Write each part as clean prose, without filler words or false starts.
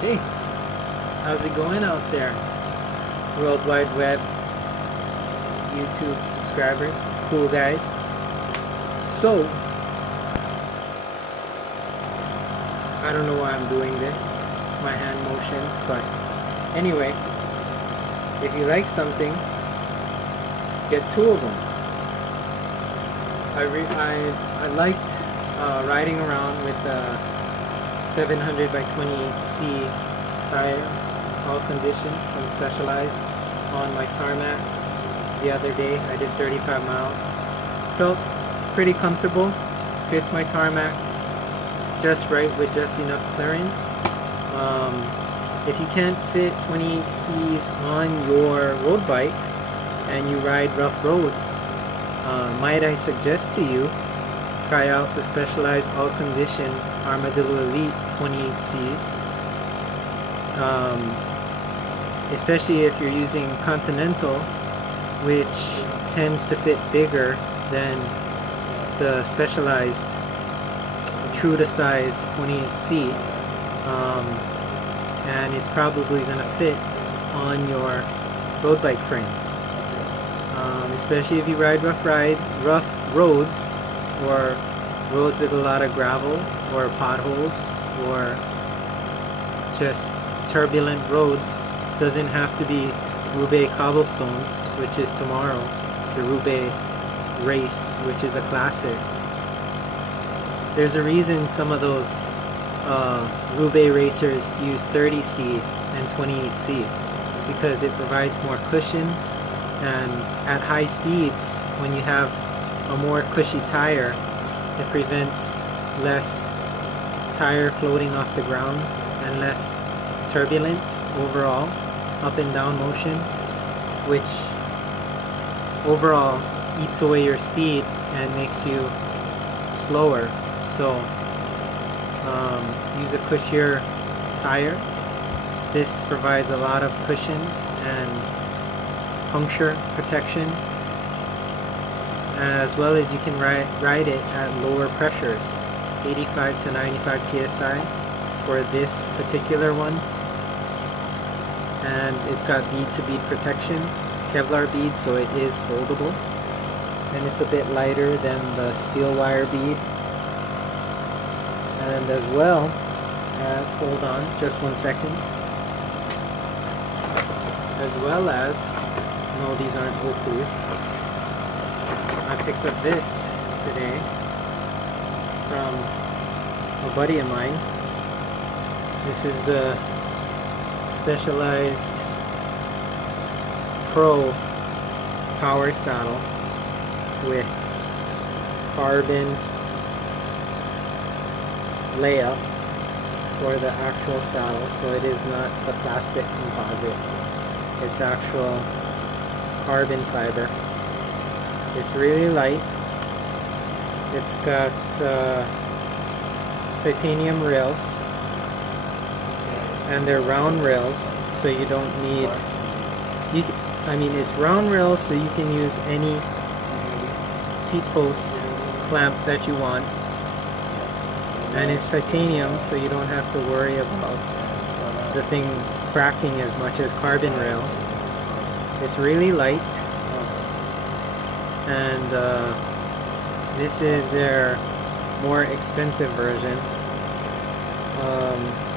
Hey, how's it going out there? World Wide Web, YouTube subscribers, cool guys. So, I don't know why I'm doing this, my hand motions, but anyway, if you like something, get two of them. I liked riding around with the 700 by 28C tire, all condition from Specialized, on my tarmac the other day. I did 35 miles. Felt pretty comfortable. Fits my tarmac just right with just enough clearance. If you can't fit 28Cs on your road bike and you ride rough roads, might I suggest to you, try out the Specialized All Condition Armadillo Elite 28Cs. Especially if you're using Continental, which tends to fit bigger than the Specialized true to size 28C, and it's probably going to fit on your road bike frame. Especially if you ride rough roads, or roads with a lot of gravel or potholes, or just turbulent roads. Doesn't have to be Roubaix cobblestones, which is tomorrow, the Roubaix race, which is a classic. There's a reason some of those Roubaix racers use 30C and 28C. It's because it provides more cushion, and at high speeds, when you have a more cushy tire, it prevents less tire floating off the ground and less turbulence overall, up and down motion, which overall eats away your speed and makes you slower. So use a cushier tire. This provides a lot of cushion and puncture protection, as well as you can ride it at lower pressures, 85 to 95 psi for this particular one. And it's got bead to bead protection, Kevlar bead, so it is foldable, and it's a bit lighter than the steel wire bead. And as well as, hold on just one second, as well as, no, these aren't Oakley's. I picked up this today from a buddy of mine. This is the Specialized Pro power saddle with carbon layup for the actual saddle, so it is not the plastic composite, it's actual carbon fiber. It's really light. It's got titanium rails, and they're round rails, so you don't need, it's round rails, so you can use any seat post clamp that you want, and it's titanium, so you don't have to worry about the thing cracking as much as carbon rails. It's really light, and this is their more expensive version.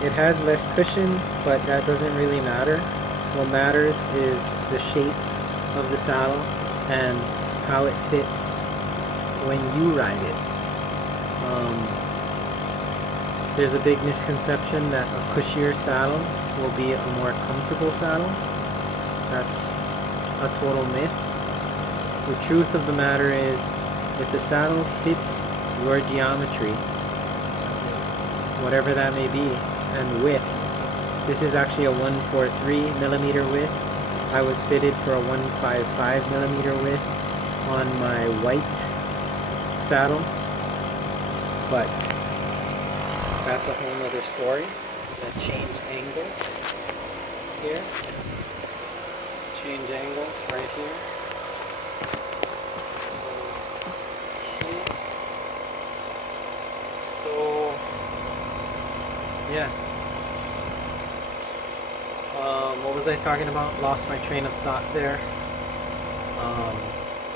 It has less cushion, but that doesn't really matter. What matters is the shape of the saddle and how it fits when you ride it. There's a big misconception that a cushier saddle will be a more comfortable saddle. That's a total myth. The truth of the matter is, if the saddle fits your geometry, whatever that may be, and width, this is actually a 143 millimeter width. I was fitted for a 155 millimeter width on my white saddle, but that's a whole nother story. That change angles here, change angles right here. Okay. So yeah, What was I talking about? Lost my train of thought there.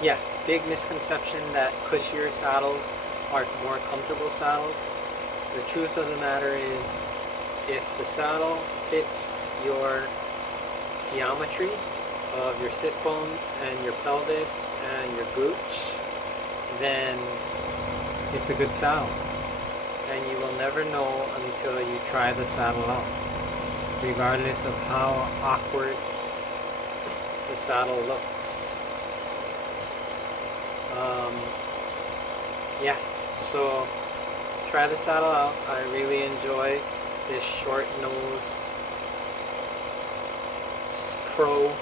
Yeah, big misconception that cushier saddles are more comfortable saddles. The truth of the matter is, if the saddle fits your geometry of your sit bones and your pelvis and your gooch, then it's a good saddle. And you will never know until you try the saddle out, regardless of how awkward the saddle looks. Yeah, so try the saddle out. I really enjoy this short nose pro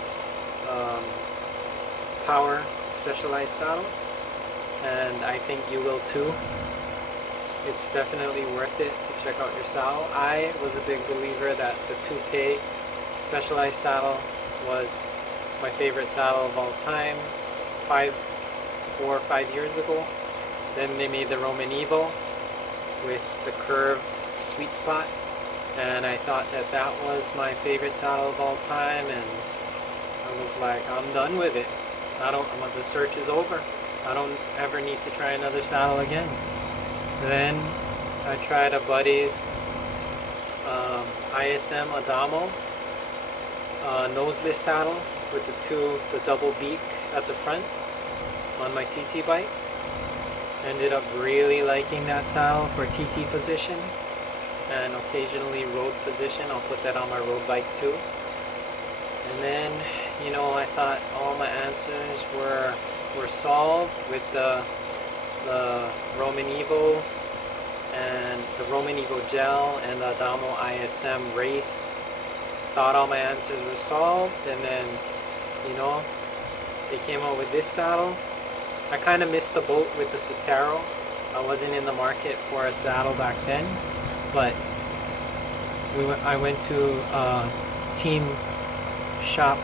power specialized saddle, and I think you will too. It's definitely worth it to check out your saddle. I was a big believer that the 2K specialized saddle was my favorite saddle of all time 4 or 5 years ago. Then they made the Roman Evo with the curved sweet spot, and I thought that that was my favorite saddle of all time, and I was like, I'm done with it. The search is over. I don't ever need to try another saddle again. Then I tried a buddy's ISM Adamo noseless saddle with the double beak at the front on my TT bike. Ended up really liking that saddle for TT position and occasionally road position. I'll put that on my road bike too. And then, you know, I thought all my answers were solved with the Roman Evo and the Roman Evo gel and the Adamo ISM race. Thought all my answers were solved, and then, you know, they came out with this saddle. I kind of missed the boat with the Sotero. I wasn't in the market for a saddle back then, but I went to team shop,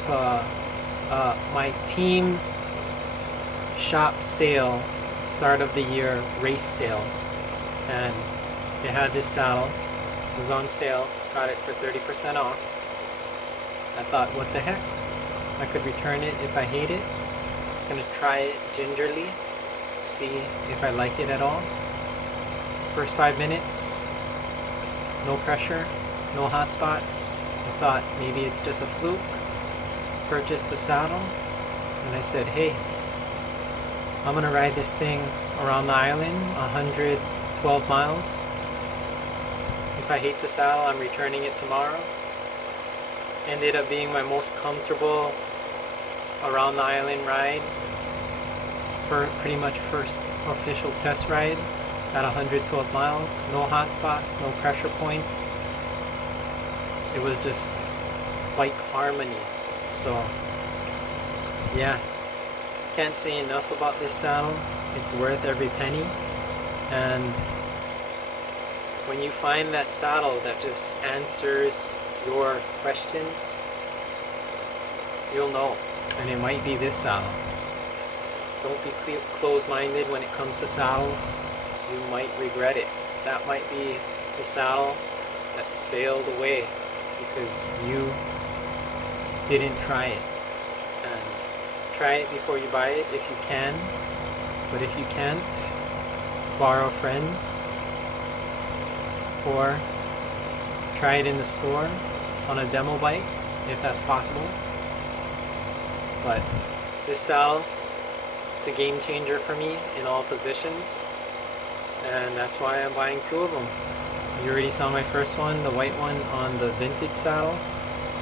my team's shop sale, start of the year race sale, and they had this saddle. It was on sale. Got it for 30% off. I thought, what the heck? I could return it if I hate it. Just gonna try it gingerly, see if I like it at all. First 5 minutes, no pressure, no hot spots. I thought maybe it's just a fluke. Purchased the saddle, and I said, hey, I'm gonna ride this thing around the island, 112 miles. If I hate the saddle, I'm returning it tomorrow. Ended up being my most comfortable around the island ride, for pretty much first official test ride at 112 miles. No hot spots, no pressure points. It was just bike harmony. So yeah, can't say enough about this saddle. It's worth every penny, and when you find that saddle that just answers your questions, you'll know, and it might be this saddle. Don't be closed-minded when it comes to saddles. You might regret it. That might be the saddle that sailed away because you didn't try it. And try it before you buy it if you can, but if you can't, borrow friends or try it in the store on a demo bike if that's possible. But this saddle, it's a game changer for me in all positions, and that's why I'm buying 2 of them. You already saw my first one, the white one, on the vintage saddle,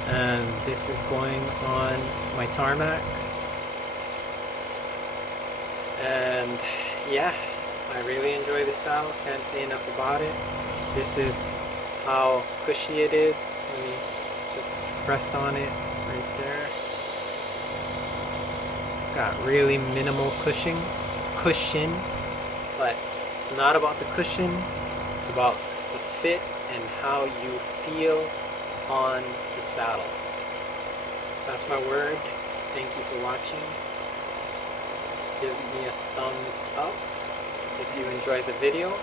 and this is going on my tarmac. And yeah, I really enjoy this saddle. Can't say enough about it. This is how cushy it is. Let me just press on it right there. It's got really minimal cushion, but it's not about the cushion. It's about the fit and how you feel on the saddle. That's my word. Thank you for watching. Give me a thumbs up if you enjoyed the video.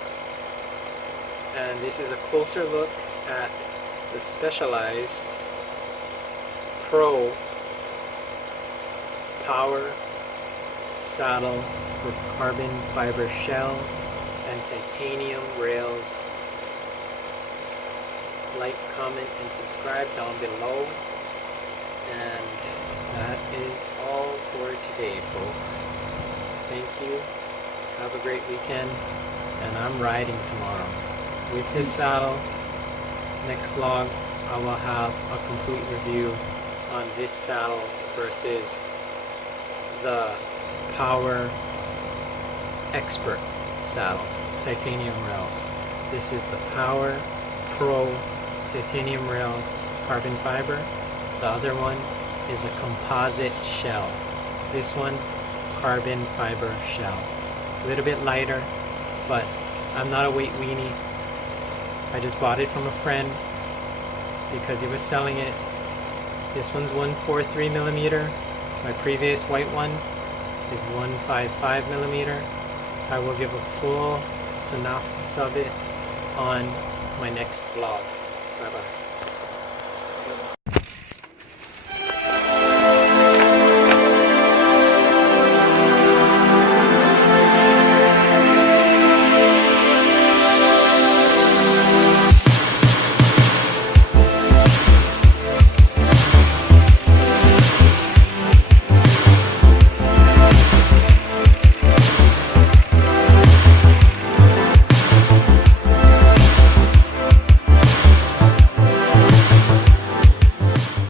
And this is a closer look at the specialized Pro Power saddle with carbon fiber shell and titanium rails. Like, comment, and subscribe down below. And that is all for today, folks. Thank you. Have a great weekend. And I'm riding tomorrow with this saddle. Next vlog, I will have a complete review on this saddle versus the Power Expert saddle, titanium rails. This is the Power Pro titanium rails, carbon fiber. The other one is a composite shell. This one, carbon fiber shell. A little bit lighter, but I'm not a weight weenie. I just bought it from a friend because he was selling it. This one's 143 millimeter. My previous white one is 155 millimeter. I will give a full synopsis of it on my next vlog. Bye bye.